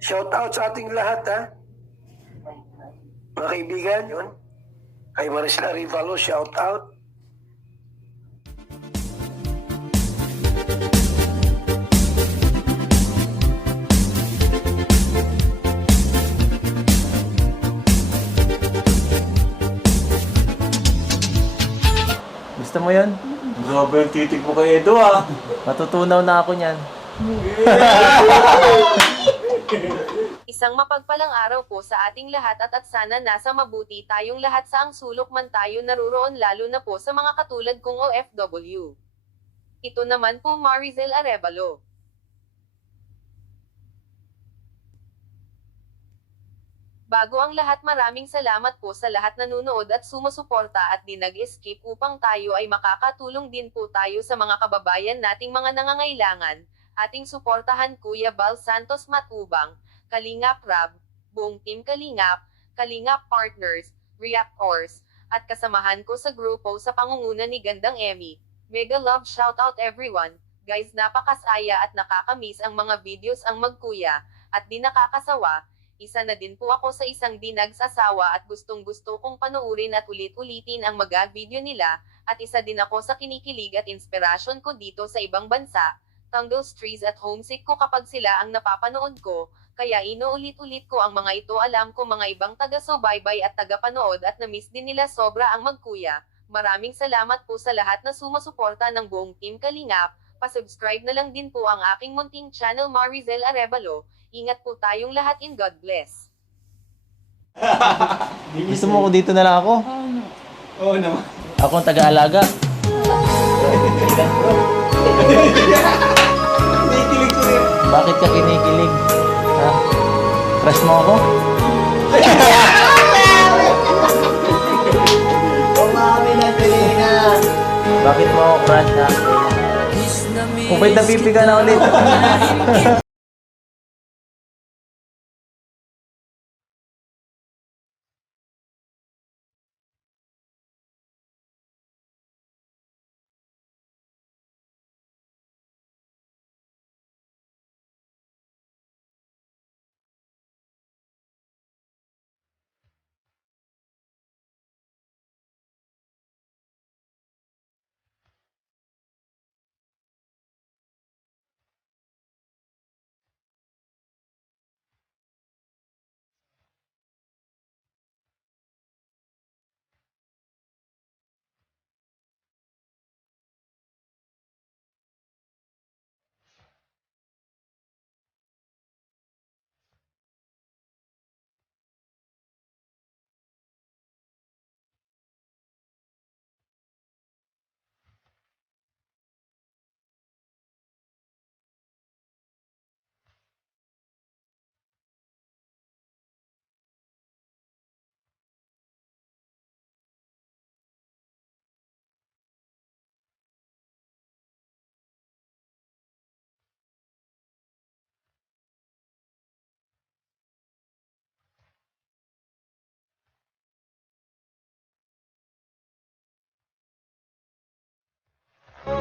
Shout out sa ating lahat, ha? Mga kaibigan, yun. Kay Marisla Rivalo, shout out. Gusto mo yun? Grabe yung titig mo kay Edo ah. Matutunaw na ako niyan. Isang mapagpalang araw po sa ating lahat at sana nasa mabuti tayong lahat saang sulok man tayo naruroon lalo na po sa mga katulad kong OFW. Ito naman po Marizel Arevalo. Bago ang lahat maraming salamat po sa lahat nanunood at sumusuporta at di nag-skip upang tayo ay makakatulong din po tayo sa mga kababayan nating mga nangangailangan. Ating suportahan Kuya Bal Santos Matubang, Kalingap Rab, buong Team Kalingap, Kalingap Partners, Reactors, at kasamahan ko sa grupo sa pangunguna ni Gandang Emmy. Mega love shoutout everyone. Guys, napakasaya at nakakamiss ang mga videos ang magkuya, at di nakakasawa. Isa na din po ako sa isang di nagsasawa at gustong-gusto kong panoorin at ulit-ulitin ang video nila, at isa din ako sa kinikilig at inspirasyon ko dito sa ibang bansa. Tangles trees at homesick ko kapag sila ang napapanood ko, kaya inuulit-ulit ko ang mga ito. Alam ko mga ibang taga-subaybay at taga-panood at na-miss din nila sobra ang magkuya. Maraming salamat po sa lahat na sumusuporta ng buong Team Kalingap. Pa-subscribe na lang din po ang aking munting channel Marizel Arevalo. Ingat po tayong lahat in God bless. Gusto mo ko dito na lang ako? Oo naman. Ako ang taga-alaga. Kinikilig ko rin. Bakit ka kinikilig? Ha? Crush mo ako? Umami na Selena. Bakit mo ako crush ha? Kung ba't napipi ka na ulit?